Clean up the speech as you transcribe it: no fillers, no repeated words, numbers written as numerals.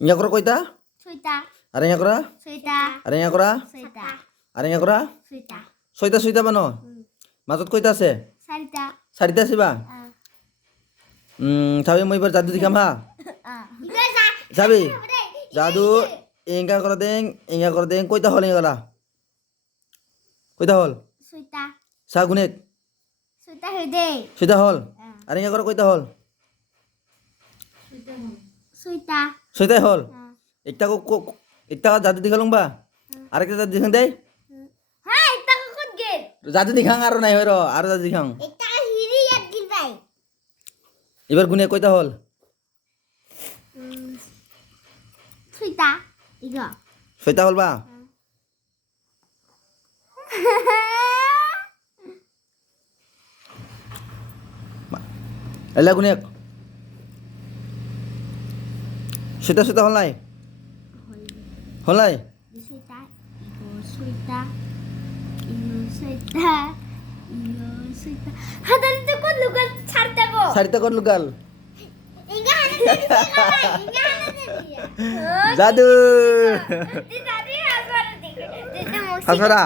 ইয়া করা কইতা Suita. আরে ইয়া করা Suita. আরে ইয়া করা Suita. আরে ইয়া করা Suita. ছয়টা ছয়টা বানো মাজত কইতা আছে Sarita. চাৰিটা আছে বা চাবি মই এবার জাদু দেখাম হা চাবি জাদু এঙ্গা করে দেং কইতা হল এঙ্গালা কইতা হল Suita. চা গুনেক Suita hede. ছয়টা হল আরে ইয়া করে কইতা হল Suita. ছয়টাই হল একটা জাদু দেখালুম বা আরেকটা জাদু দেখাং দেই Hai, takut git. জাদু দেখাং আর নাই হইর আর জাদু দেখাং Ita hiri yat git bai. এবার গুনে কইতা হল Suita. Igo. ছয়টা হল বা এলা গুনে ছয়টা ছয়টা হল নাই হল নাই Suita. Igo suita. Igo suita. Igo suita. Hadan itu kok lugan sarta ko. চারিটা কর লুকাল Inga hanan tadi sih. Inga hanan tadi ya. জাদু Di tadi hasara dik. Di হাসরা